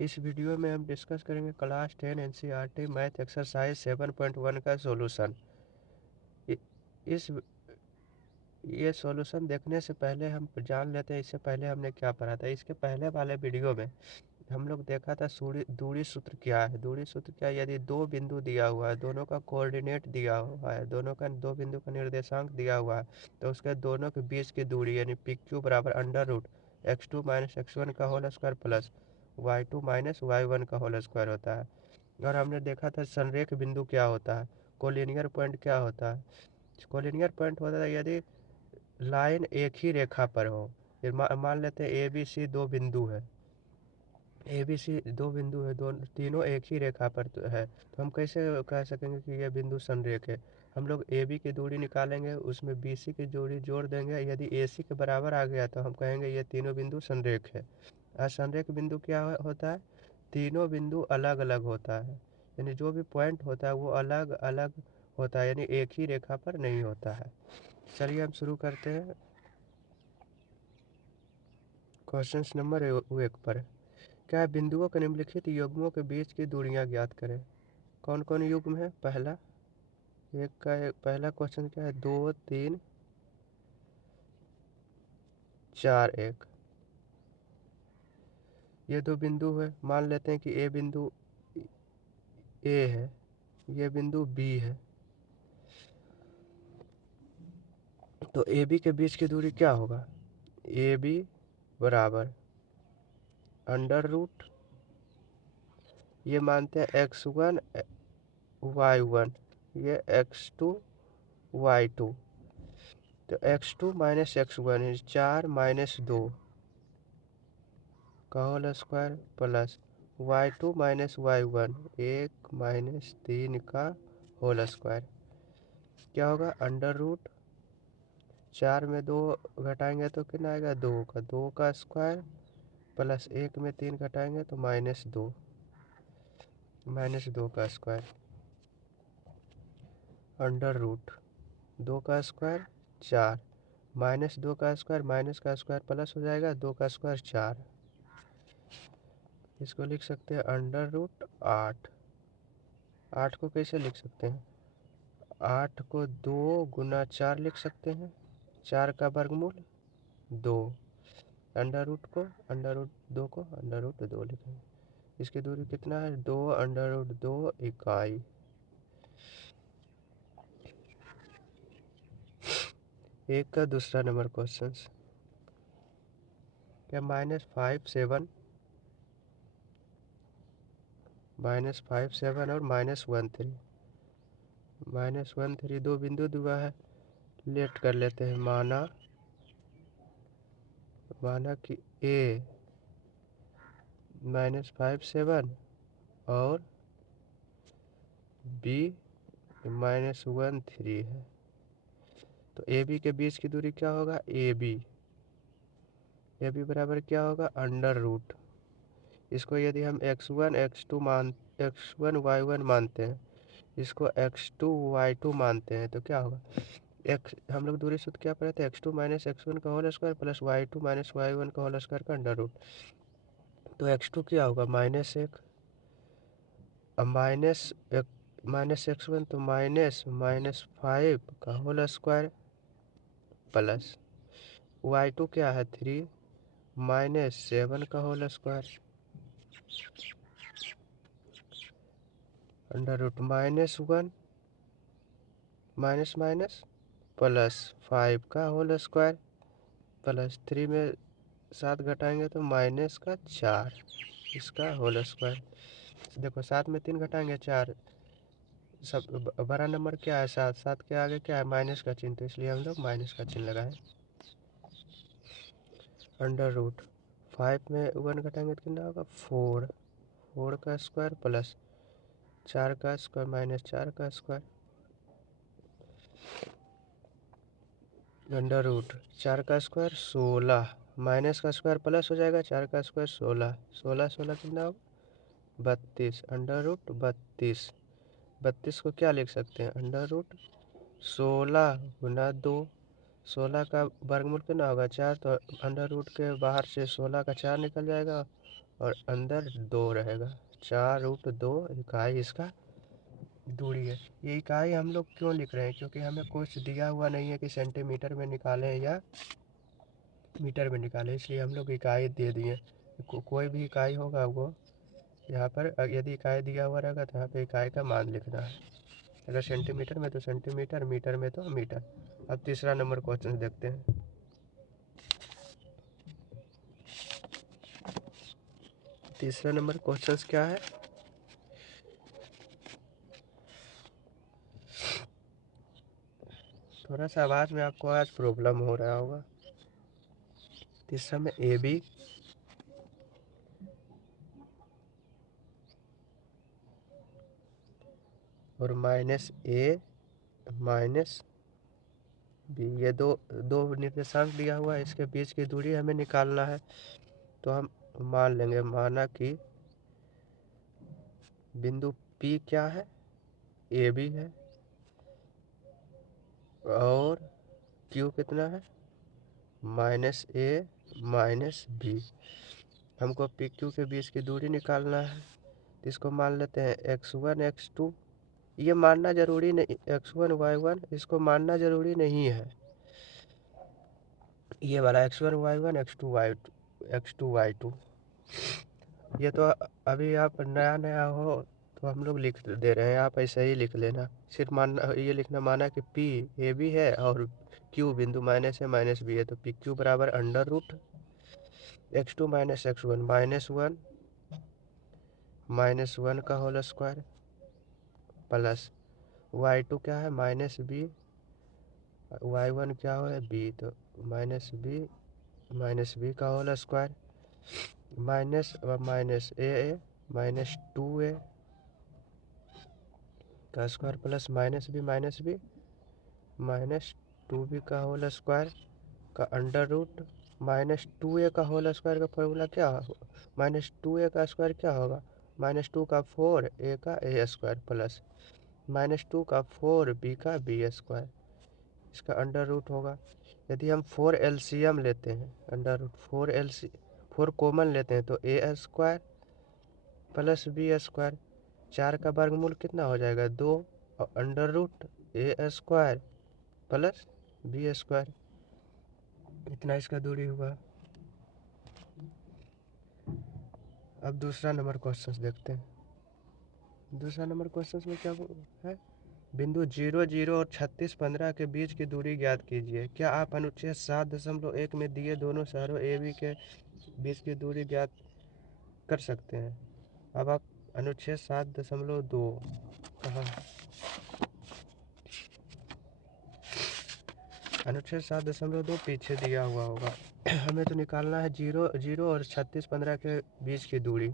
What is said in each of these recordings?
इस वीडियो में हम डिस्कस करेंगे क्लास 10 एनसीईआरटी मैथ एक्सरसाइज 7.1 का सॉल्यूशन। इस ये सॉल्यूशन देखने से पहले हम जान लेते हैं इससे पहले हमने क्या पढ़ा था। इसके पहले वाले वीडियो में हम लोग देखा था दूरी सूत्र क्या है। दूरी सूत्र क्या है? यदि दो बिंदु दिया हुआ है, दोनों का कोऑर्डिनेट दिया हुआ है, दोनों का दो बिंदु का निर्देशांक दिया हुआ है, तो उसके दोनों के बीच की दूरी यानी पी क्यू बराबर under root x2 minus x1 का whole square plus y2 minus y1 का होल स्क्वायर होता है। और हमने देखा था संरेख बिंदु क्या होता है, कोलिनियर पॉइंट क्या होता है। कोलिनियर पॉइंट होता है यदि लाइन एक ही रेखा पर हो। फिर मान लेते हैं ए बी सी दो बिंदु है, ए बी सी दो बिंदु है, दोनों तीनों एक ही रेखा पर है, तो हम कैसे कह सकेंगे कि यह बिंदु संरेख है। हम लोग ए बी की दूरी निकालेंगे, उसमें बी सी की दूरी जोड़ देंगे, यदि ए सी के बराबर आ गया तो हम कहेंगे ये तीनों बिंदु संरेख है। असंरेख बिंदु क्या होता है? तीनों बिंदु अलग अलग होता है, यानी जो भी पॉइंट होता है वो अलग अलग होता है, यानी एक ही रेखा पर नहीं होता है। चलिए हम शुरू करते हैं क्वेश्चन नंबर 1 पर। क्या है? बिंदुओं के निम्नलिखित युग्मों के बीच की दूरियां ज्ञात करें। कौन कौन युग्म है? पहला क्वेश्चन क्या है? 2 3 4 1। ये दो बिंदु है, मान लेते हैं कि ए बिंदु ए है, ये बिंदु बी है, तो ए बी के बीच की दूरी क्या होगा? ए बी बराबर अंडर रूट, ये मानते हैं x1 y1, ये x2 y2, तो x2 माइनस x1 4 माइनस 2 का whole square plus y2 minus y1 1 minus 3 का होल स्क्वायर। क्या होगा? अंडर रूट 4 में 2 घटाएंगे तो कितना आएगा? 2 का स्क्वायर प्लस 1 में 3 घटाएंगे तो -2 का स्क्वायर अंडर रूट 2 का स्क्वायर 4 -2 का स्क्वायर माइनस का स्क्वायर प्लस हो जाएगा 2 का स्क्वायर 4। इसको लिख सकते हैं अंडर रूट 8। 8 को कैसे लिख सकते हैं? 8 को 2 गुना 4 लिख सकते हैं, 4 का वर्गमूल 2। अंडर रूट 2 को अंडर रूट 2 लिखेंगे। इसकी दूरी कितना है? 2 अंडर रूट 2 इकाई। एक का दूसरा नंबर क्वेश्चन क्या? -5 7 और -1 3 दो बिंदु दिया है, लेट कर लेते हैं। माना कि ए -5 7 और बी -1 3 है, तो ए बी के बीच की दूरी क्या होगा? ए बी बराबर क्या होगा? Under root. इसको यदि हम x1 y1 मानते हैं, इसको x2 y2 मानते हैं, तो क्या होगा? हम लोग दूरी सूत्र क्या पढ़े थे? x2 माइनस x1 का whole square plus y2 minus y1 का होल स्क्वायर का अंडर रूट। तो x2 क्या होगा? -1, -x1 तो -5 का होल स्क्वायर प्लस y2 क्या है? 3 -7 का whole square under root -1 minus minus plus 5 का होल स्क्वायर प्लस 3 में 7 घटाएंगे तो -4 इसका होल स्क्वायर। देखो 7 में 3 घटाएंगे 4, सब बड़ा नंबर क्या है? 7 के आगे क्या है? माइनस का चिन्ह, तो इसलिए हम लोग माइनस का चिन्ह लगाए। अंडर रूट 5 में 1 घटाएंगे तो कितना होगा? 4 का स्क्वायर प्लस 4 का स्क्वायर -4 का स्क्वायर अंडर रूट 4 का स्क्वायर 16 माइनस का स्क्वायर प्लस हो जाएगा 4 का स्क्वायर 16 कितना होगा? 32 अंडर रूट 32 को क्या लिख सकते हैं? अंडर रूट 16 गुना 2, 16 का वर्गमूल कितना होगा 4, तो अंडर रूट के बाहर से 16 का 4 निकल जाएगा और अंदर 2 रहेगा। 4√2 इकाई इसका दूरी है। ये इकाई हम लोग क्यों लिख रहे हैं, क्योंकि हमें कुछ दिया हुआ नहीं है कि सेंटीमीटर में निकालें या मीटर में निकालें, इसलिए हम लोग इकाई दे दिए। कोई भी इकाई होगा वो यहाँ पर यदि इकाई दिया हुआ रहेगा तो यहाँ पे इकाई का मान लिखना है। अगर सेंटीमीटर में तो सेंटीमीटर, मीटर में तो मीटर। अब तीसरा नंबर क्वेश्चन देखते हैं। तीसरा नंबर क्वेश्चन क्या है? थोड़ा सा आवाज़ में आपको आज प्रॉब्लम हो रहा होगा। तीसरा में AB और -A -B, ये दो निर्देशांक दिया हुआ है, इसके बीच की दूरी हमें निकालना है। तो हम मान लेंगे, माना कि बिंदु P क्या है, AB है, और Q कितना है, -A -B। हमको PQ के बीच की दूरी निकालना है, तो इसको मान लेते हैं x1 x2। ये मानना जरूरी नहीं, x1 y1 इसको मानना जरूरी नहीं है। ये वाला x1 y1 x2 y2, ये तो अभी आप नया नया हो तो हम लोग लिख दे रहे हैं, आप ऐसे ही लिख लेना। सिर्फ मानना, ये लिखना माना कि P AB है और Q बिंदु -A -B है, तो PQ बराबर अंडर रूट x2 -x1 -1 का होल स्क्वायर प्लस y2 क्या है -B, y1 क्या है B, तो -B का whole square minus -A -2A का स्क्वायर प्लस -B -2B का होल स्क्वायर का अंडर रूट -2A का होल स्क्वायर का फॉर्मूला क्या होगा, -2A का स्क्वायर क्या होगा, -2 का 4A का A स्क्वायर प्लस -2 का 4B का B स्क्वायर, इसका अंडर रूट होगा। यदि हम 4 LCM लेते हैं, अंडर रूट 4 कॉमन लेते हैं, तो A square plus B square, 4 का वर्गमूल कितना हो जाएगा 2, और under root A square plus B square, इतना इसका दूरी हुआ। अब दूसरा नंबर क्वेश्चन देखते हैं। दूसरा नंबर क्वेश्चन में क्या है, बिंदु 0 0 और 36 15 के बीच की दूरी ज्ञात कीजिए। क्या आप अनुच्छेद 7.1 में दिए दोनों शहरों AB के बीच की दूरी ज्ञात कर सकते हैं? अब आप अनुच्छेद 7.2 कहाँ, अनुच्छेद 7.2 पीछे दिया हुआ होगा। हमें तो निकालना है 0 0 और 36 15 के बीच की दूरी।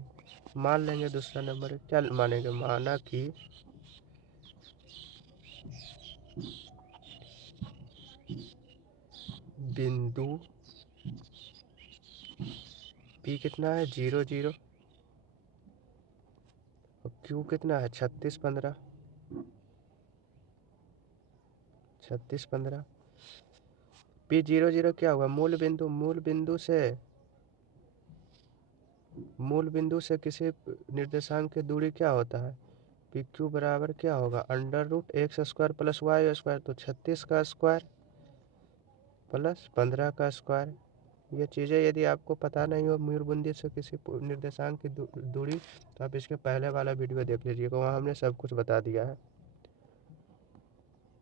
मान लेंगे दूसरा नंबर, क्या मानेंगे, माना कि बिंदु P कितना है 0 0 और Q कितना है 36 15 P 0 0 क्या होगा, मूल बिंदु से किसी निर्देशांक की दूरी क्या होता है, PQ बराबर क्या होगा, under root x square plus y square, तो 36 का स्क्वायर प्लस 15 का स्क्वायर। ये चीज़ें यदि आपको पता नहीं हो मूल बिंदु से किसी निर्देशांक की दूरी, तो आप इसके पहले वाला वीडियो देख लीजिएगा, वहाँ हमने सब कुछ बता दिया है।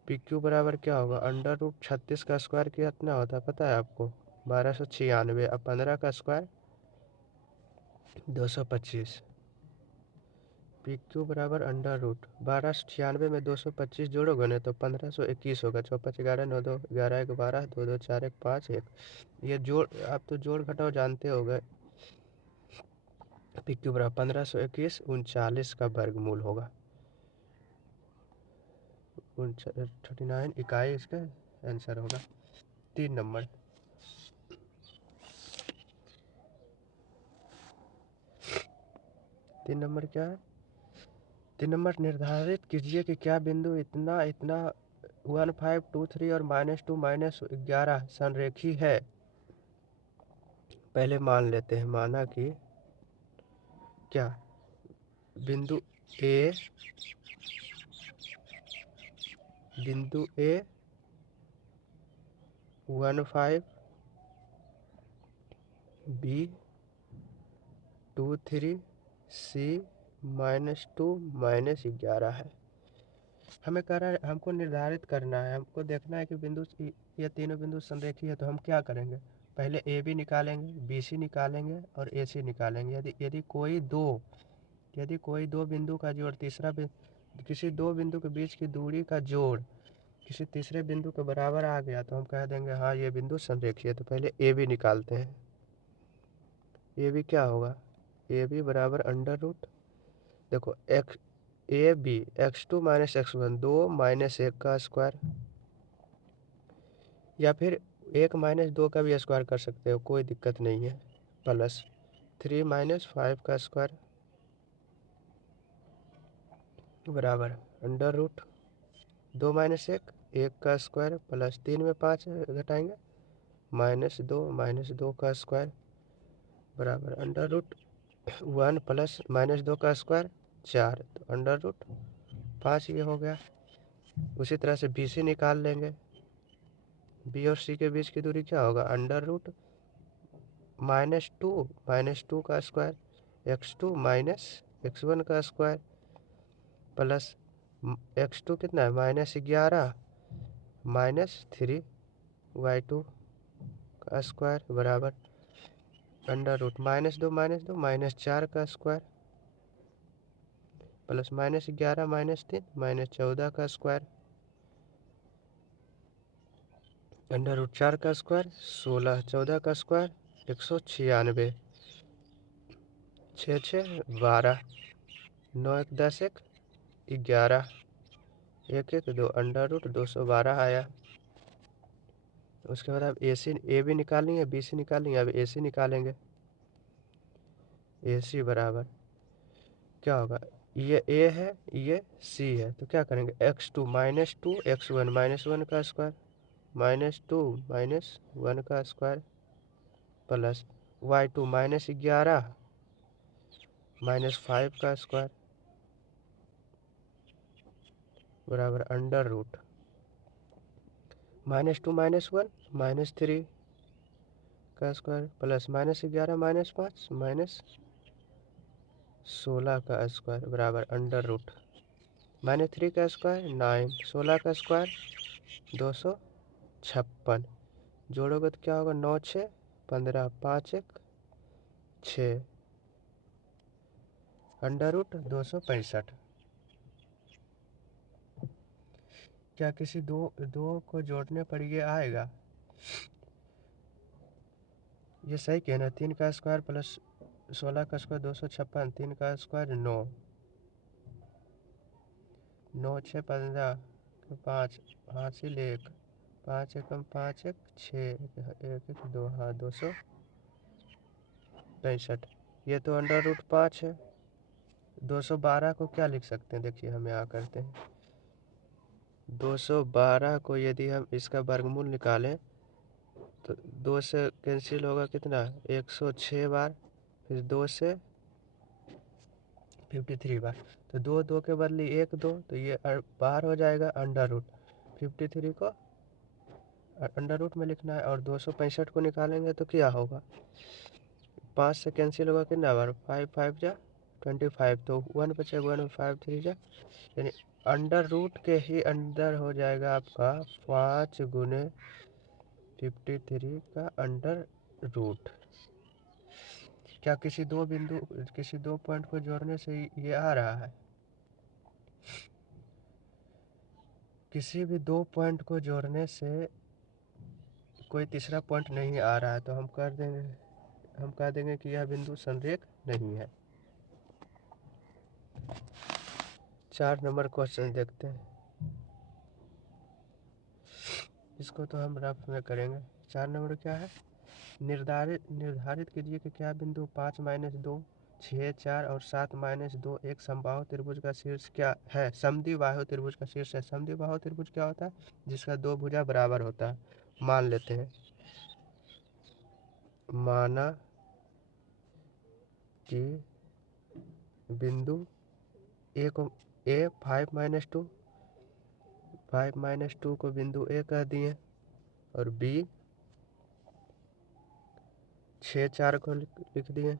PQ बराबर क्या होगा, अंडर रूट 36 का स्क्वायर कितना होता है पता है आपको, 1296। अब 15 का स्क्वायर 225। PQ बराबर अंडर रूट 1296 में 225 जोड़ोगे ना तो 1521 होगा। 4 5 11 9 2 11 1 12 2 2 4 1 5 1, ये जोड़, आप तो जोड़ घटाओ जानते हो गए। PQ बराबर 1521 39 का वर्गमूल होगा, 39 इकाई इसका आंसर होगा। 3 नंबर, क्या है, 3 नंबर, निर्धारित कीजिए कि क्या बिंदु इतना 1523 और -2 -11 संरेखी है। पहले मान लेते हैं, माना कि क्या बिंदु ए 15, बी 23, सी -2 -11 है। हमें कह रहा है, हमको निर्धारित करना है, हमको देखना है कि बिंदु ये तीनों बिंदु संरेखी है। तो हम क्या करेंगे, पहले ए बी निकालेंगे, बी सी निकालेंगे और ए सी निकालेंगे। यदि कोई दो बिंदु का जोड़ किसी दो बिंदु के बीच की दूरी का जोड़ किसी तीसरे बिंदु के बराबर आ गया तो हम कह देंगे हाँ ये बिंदु संरेखी है। तो पहले ए बी निकालते हैं। ए बी क्या होगा, ए बी बराबर अंडर रूट, देखो x A B x2 - x1 2 -1 का स्क्वायर, या फिर 1 - 2 का भी स्क्वायर कर सकते हो, कोई दिक्कत नहीं है, प्लस 3 - 5 का स्क्वायर बराबर अंडर रूट 2 - 1 का स्क्वायर प्लस 3 में 5 घटाएंगे -2 का स्क्वायर बराबर अंडर रूट 1 प्लस -2 का स्क्वायर 4, तो अंडर रूट 5 ये हो गया। उसी तरह से बी सी निकाल लेंगे। बी और सी के बीच की दूरी क्या होगा, अंडर रूट -2 का स्क्वायर x2 - x1 का स्क्वायर प्लस x2 कितना है -11 -3 y2 का स्क्वायर बराबर अंडर रूट -2 -4 का स्क्वायर प्लस -11 -3 -14 का स्क्वायर अंडर रूट 4 का स्क्वायर 16 14 का स्क्वायर 196 6 6 12 9 1 10 1 11 1 1 2 अंडर रूट 212 आया। उसके बाद अब ए बी निकालेंगे, बी सी निकालेंगे, अब ए सी निकालेंगे। ए सी बराबर क्या होगा, ये ए है ये सी है, तो क्या करेंगे x2 -2 x1 -1 का स्क्वायर -2 -1 का स्क्वायर प्लस y2 -11 -5 का स्क्वायर बराबर अंडर रूट -2 -1 -3 का स्क्वायर प्लस -11 -5 -16 का स्क्वायर बराबर अंडर रूट -3 का स्क्वायर 9 16 का स्क्वायर 256, जोड़ोगे तो क्या होगा 9 6 15 5 1 6 अंडर रूट 265। क्या किसी दो को जोड़ने पर ये आएगा, ये सही कहना, 3 का स्क्वायर प्लस 16 का स्क्वायर 256, 3 का स्क्वायर 9 9 6 15 5 हासिल 1 5 1 5 1 6 1 1 2 हाँ 265। ये तो अंडर रूट 5 है। 212 को क्या लिख सकते हैं, देखिए हम यहाँ करते हैं। 212 को यदि हम इसका वर्गमूल निकालें तो 2 से कैंसिल होगा कितना 106 बार, फिर 2 से 53 बार, तो 2 2 के बदले 1 2, तो ये बाहर हो जाएगा अंडर रूट 53 को अंडर रूट में लिखना है। और 265 को निकालेंगे तो क्या होगा, 5 से कैंसिल होगा कितना बार 5 5 जा 25, तो 1 बचेगा 1 5 3 जा, यानी अंडर रूट के ही अंदर हो जाएगा आपका 5 गुने 53 का अंडर रूट। क्या किसी दो पॉइंट को जोड़ने से ये आ रहा है, किसी भी दो पॉइंट को जोड़ने से कोई तीसरा पॉइंट नहीं आ रहा है, तो हम कह देंगे कि यह बिंदु संरेख नहीं है। 4 नंबर क्वेश्चन देखते हैं, इसको तो हम रफ में करेंगे। 4 नंबर क्या है, निर्धारित कीजिए कि क्या बिंदु 5 - 2 6 4 और 7 -2 एक समबाहु त्रिभुज का शीर्ष क्या है? समद्विबाहु त्रिभुज का शीर्ष है। समद्विबाहु त्रिभुज क्या होता है? जिसका दो भुजा बराबर होता है। मान लेते हैं, माना कि बिंदु ए को ए 5 -2 को बिंदु ए कह दिए और बी 6 4 को लिख दिए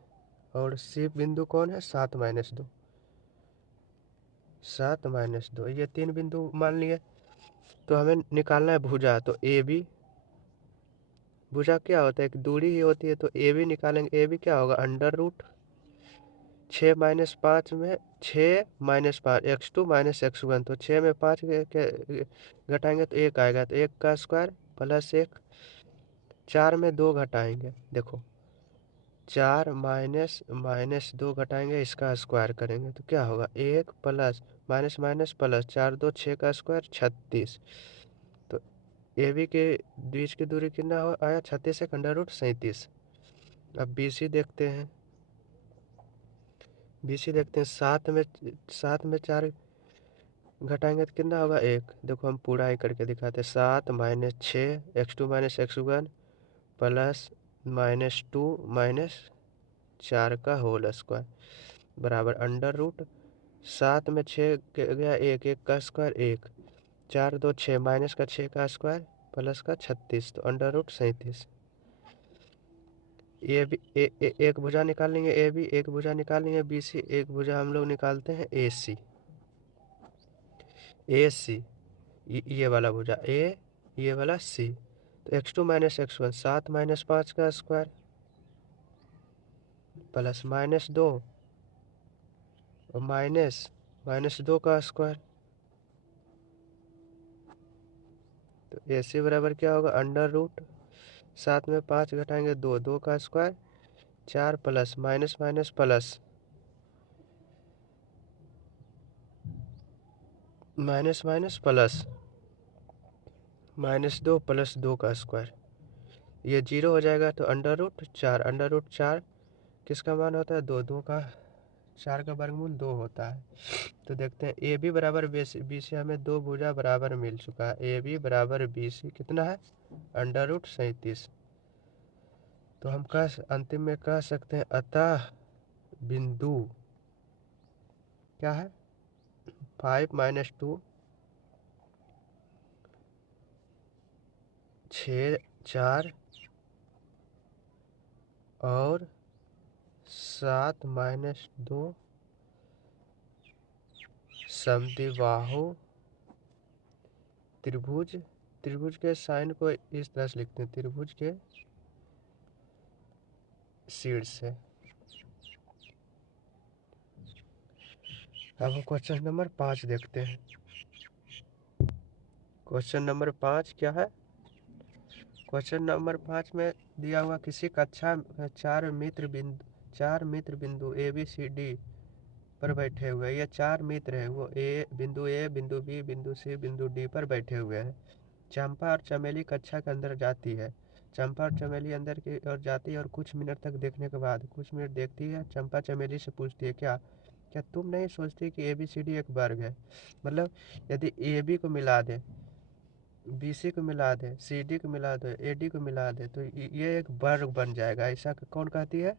और सी बिंदु कौन है? 7 -2। 7 -2 ये तीन बिंदु मान लिए। तो हमें निकालना है भुजा। तो ए बी, भुजा क्या होता है? एक दूरी ही होती है। तो ए बी निकालेंगे। ए बी क्या होगा? √6 -5 में 6 -5 x2 -x1। तो 6 में 5 घटाएंगे तो 1 आएगा। तो 1 का स्क्वायर प्लस 1। 4 में 2 घटाएंगे, देखो 4 -2 घटाएंगे, इसका स्क्वायर करेंगे तो क्या होगा? 1 प्लस माइनस माइनस प्लस 4 2 6 का स्क्वायर 36। तो ए बी के बीच की दूरी कितना आया? 36 से √37। अब बी सी देखते हैं। 7 में 4 घटाएंगे तो कितना होगा? 1। देखो हम पूरा ही करके दिखाते हैं। 7 -6 x2 -x1 प्लस -2 -4 का होल स्क्वायर बराबर √7 में 6 गया 1 1 का स्क्वायर 1। 4 2 6 माइनस का 6 का स्क्वायर प्लस का 36। तो √37। ये भी एक भुजा निकाल लेंगे ए बी, एक भुजा निकाल लेंगे बी सी, एक भुजा हम लोग निकालते हैं ए सी। ये वाला भुजा ए, ये वाला सी। तो x2 -x1 7 -5 का स्क्वायर प्लस -2 और -2 का स्क्वायर। तो ए सी बराबर क्या होगा? √7 में 5 घटाएंगे 2 2 का square 4 plus minus minus plus minus minus plus -2 plus 2 का स्क्वायर, ये 0 हो जाएगा। तो √4 किसका मान होता है? 2 2 का 4 का वर्गमूल 2 होता है। तो देखते हैं ए बी बराबर बी सी, हमें दो भुजा बराबर मिल चुका है। ए बी बराबर बी सी कितना है? √37। तो हम अंतिम में कह सकते हैं अतः बिंदु क्या है? 5 -2 6 4 और 7 -2 समद्विबाहु त्रिभुज के साइन को इस तरह से लिखते हैं, त्रिभुज के शीर्ष से। अब हम क्वेश्चन नंबर 5 देखते हैं। क्वेश्चन नंबर 5 क्या है? क्वेश्चन नंबर 5 में दिया हुआ किसी कक्षा में चार मित्र बिंदु ए बी सी डी पर बैठे हुए हैं। ये 4 मित्र हैं। वो बिंदु ए, बिंदु बी, बिंदु सी, बिंदु डी पर बैठे हुए हैं। चंपा और चमेली कक्षा के अंदर जाती है। चंपा और चमेली अंदर की ओर जाती है और कुछ मिनट तक देखने के बाद कुछ मिनट देखती है। चंपा चमेली से पूछती है, क्या क्या तुम नहीं सोचती कि ए बी सी डी एक वर्ग है? मतलब यदि ए बी को मिला दे, बी सी को मिला दे, सी डी को मिला दे, ए डी को मिला दे तो ये एक वर्ग बन जाएगा। ऐसा कौन कहती है?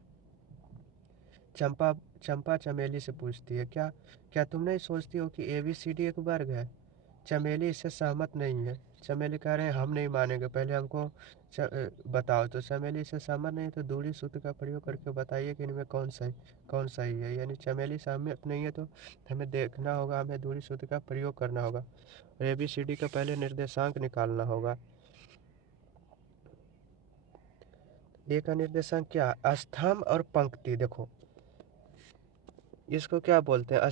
चंपा चमेली से पूछती है, क्या क्या तुम नहीं सोचती हो कि ए बी सी डी एक वर्ग है? चमेली इससे सहमत नहीं है। चमेली कह रहे हैं हम नहीं मानेंगे, पहले हमको बताओ। तो चमेली इससे सहमत नहीं, तो दूरी सूत्र का प्रयोग करके बताइए कि इनमें कौन सही है। यानी चमेली सहमत नहीं है तो हमें देखना होगा, हमें दूरी सूत्र का प्रयोग करना होगा और ए बी सी डी का पहले निर्देशांक निकालना होगा। ए का निर्देशांक क्या? स्तंभ और पंक्ति। देखो इसको क्या बोलते हैं?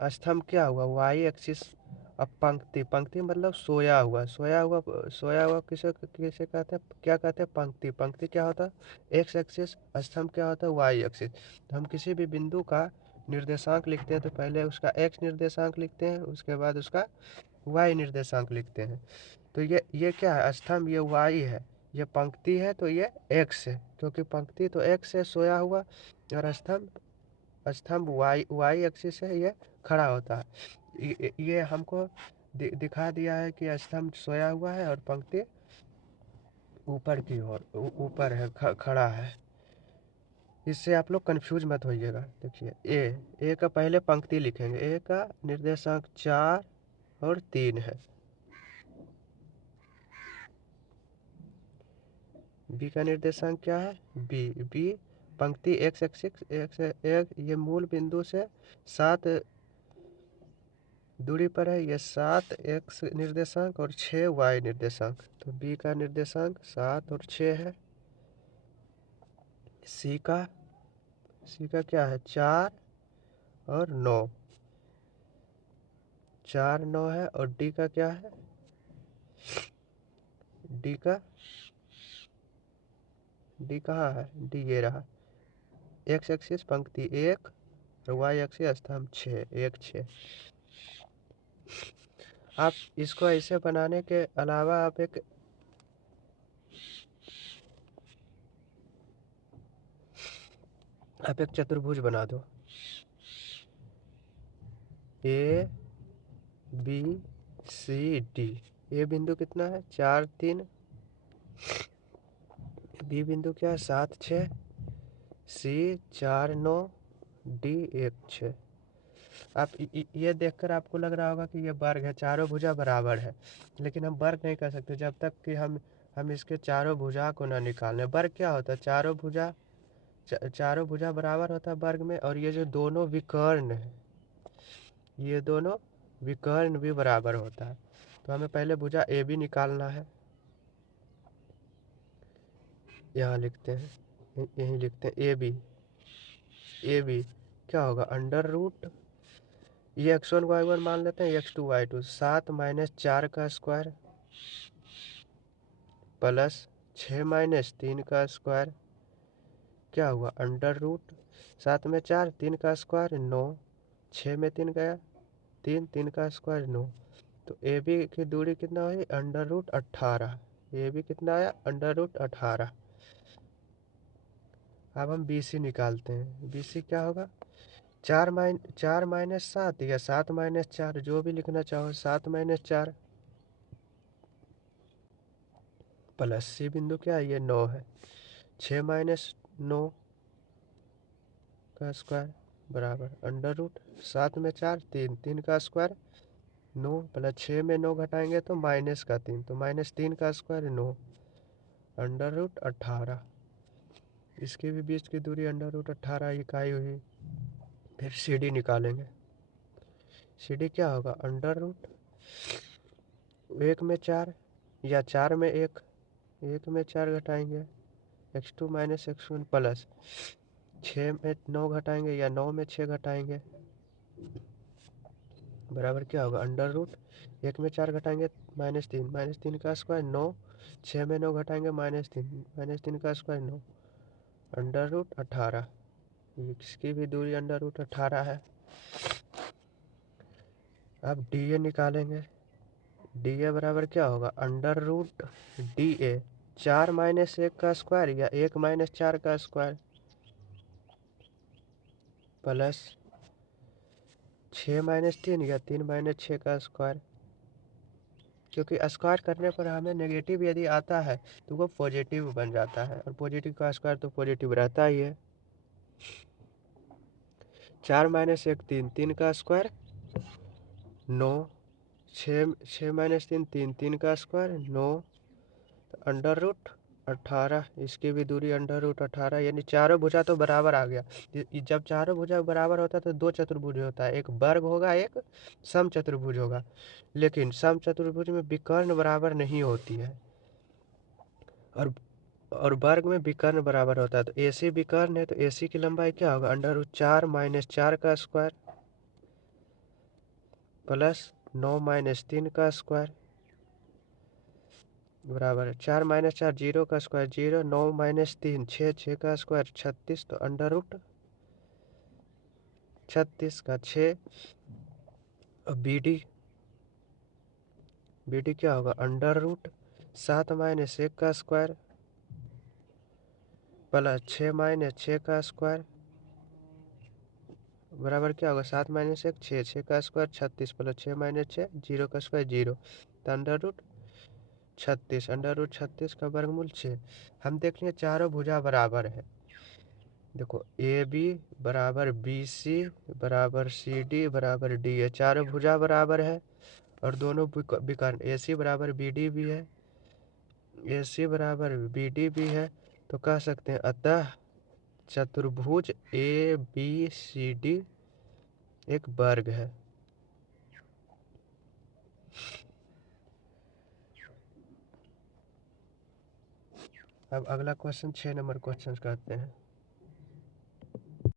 स्तंभ क्या हुआ? Y axis. अब पंक्ति मतलब सोया हुआ किसे किसे कहते हैं? क्या कहते हैं? पंक्ति क्या होता है? X axis. स्तंभ क्या होता है? Y axis. तो हम किसी भी बिंदु का निर्देशांक लिखते हैं तो पहले उसका एक्स निर्देशांक लिखते हैं, उसके बाद उसका वाई निर्देशांक लिखते हैं। तो ये क्या है? स्तंभ ये वाई है, ये पंक्ति है तो ये एक्स है, क्योंकि पंक्ति तो एक्स है सोया हुआ और स्तंभ स्तंभ वाई एक्सिस से ये खड़ा होता है। ये हमको दिखा दिया है कि स्तंभ सोया हुआ है और पंक्ति ऊपर की ओर ऊपर है, खड़ा है। इससे आप लोग कंफ्यूज मत होइएगा। देखिए ए का पहले पंक्ति लिखेंगे। ए का निर्देशांक 4 और 3 है। बी का निर्देशांक क्या है? बी पंक्ति एक्स ये मूल बिंदु से 7 दूरी पर है। ये 7 एक्स निर्देशांक और 6 वाई निर्देशांक। तो बी का निर्देशांक 7 और 6 है। सी का क्या है? 4 और 9। 4 9 है। और डी का क्या है? डी कहाँ है? डी ये रहा। एक्स एक्सिस पंक्ति 1 और वाई एक्सिस स्तंभ 6, 1 6। आप इसको ऐसे बनाने के अलावा आप एक चतुर्भुज बना दो। A B C D. ए बिंदु कितना है? 4 3। बी बिंदु क्या है? 7 6। सी 4 9। डी 1 6। आप ये देखकर आपको लग रहा होगा कि ये वर्ग है, चारों भुजा बराबर है। लेकिन हम वर्ग नहीं कर सकते जब तक कि हम इसके चारों भुजा को ना निकाल लें। वर्ग क्या होता है? चारों भुजा बराबर होता है वर्ग में। और ये जो दोनों विकर्ण है, ये दोनों विकर्ण भी बराबर होता है। तो हमें पहले भुजा ए बी निकालना है। यहाँ लिखते हैं, यहीं लिखते हैं ए बी क्या होगा? अंडर रूट, ये x1 y1 मान लेते हैं, x2 y2, 7 - 4 का स्क्वायर प्लस 6 - 3 का स्क्वायर क्या हुआ? अंडर रूट 7 में 4 3 का स्क्वायर 9, 6 में 3 गया 3 3 का स्क्वायर 9। तो ए बी की दूरी कितना हुई? Under root 18। ए बी कितना आया? Under root 18। अब हम बी सी निकालते हैं। बी सी क्या होगा? 4 - 7 या 7 - 4, जो भी लिखना चाहो। 7 - 4 प्लस सी बिंदु क्या है? ये 9 है। 6 - 9 का स्क्वायर बराबर अंडर रूट 7 में 4 3 3 का स्क्वायर 9 प्लस 6 में 9 घटाएंगे तो -3, तो -3 का स्क्वायर 9 अंडर रूट 18। इसके भी बीच की दूरी अंडर रूट 18 इकाई हुई। फिर सी डी निकालेंगे। सी डी क्या होगा? अंडर रूट 1 में 4 या 4 में 1, 1 में 4 घटाएंगे x2 - x1 प्लस 6 में 9 घटाएंगे या 9 में 6 घटाएंगे बराबर क्या होगा? अंडर रूट 1 में 4 घटाएंगे -3, -3 का स्क्वायर 9, 6 में 9 घटाएंगे -3 का स्क्वायर 9 अंडर रूट 18। इसकी भी दूरी अंडर रूट 18 है। अब डी ए निकालेंगे। डी ए बराबर क्या होगा? अंडर रूट डी ए 4 - 1 का स्क्वायर या 1 - 4 का स्क्वायर प्लस 6 - 3 या 3 - 6 का स्क्वायर। क्योंकि स्क्वायर करने पर हमें नेगेटिव यदि आता है तो वो पॉजिटिव बन जाता है, और पॉजिटिव का स्क्वायर तो पॉजिटिव रहता ही है। 4 - 1 3 3 का स्क्वायर 9, 6 - 3 3 का स्क्वायर 9 अंडर रूट 18। इसकी भी दूरी अंडर रूट 18, यानी चारों भुजा तो बराबर आ गया। जब चारों भुजा बराबर होता है तो 2 चतुर्भुज होता है, एक वर्ग होगा एक सम चतुर्भुज होगा। लेकिन सम चतुर्भुज में विकर्ण बराबर नहीं होती है, और वर्ग में विकर्ण बराबर होता है। तो AC विकर्ण है तो AC की लंबाई क्या होगा? अंडर रूट 4 - 4 का स्क्वायर प्लस 9 - 3 का स्क्वायर बराबर है 4 - 4 0 का स्क्वायर 0, 9 - 3 6 6 का स्क्वायर 36, तो अंडर रूट 36 का 6। और बी डी क्या होगा? अंडर रूट 7 - 1 का स्क्वायर प्लस 6 - 6 का स्क्वायर बराबर क्या होगा, 7 माइनस 1 6, 6 का स्क्वायर 36 प्लस 6 माइनस 6 0 का स्क्वायर 0, तो अंडर रूट 36, अंडर रूट 36 का वर्गमूल 6। हम देख लिए चारों भुजा बराबर है। देखो ए बी बराबर बी सी बराबर सी डी बराबर डी है, चारों भुजा बराबर है और दोनों विकर्ण ए सी बराबर बी डी भी है, ए सी बराबर बी डी भी है। तो कह सकते हैं अतः चतुर्भुज ए बी सी डी एक वर्ग है। अब अगला क्वेश्चन 6 नंबर क्वेश्चन कहते हैं।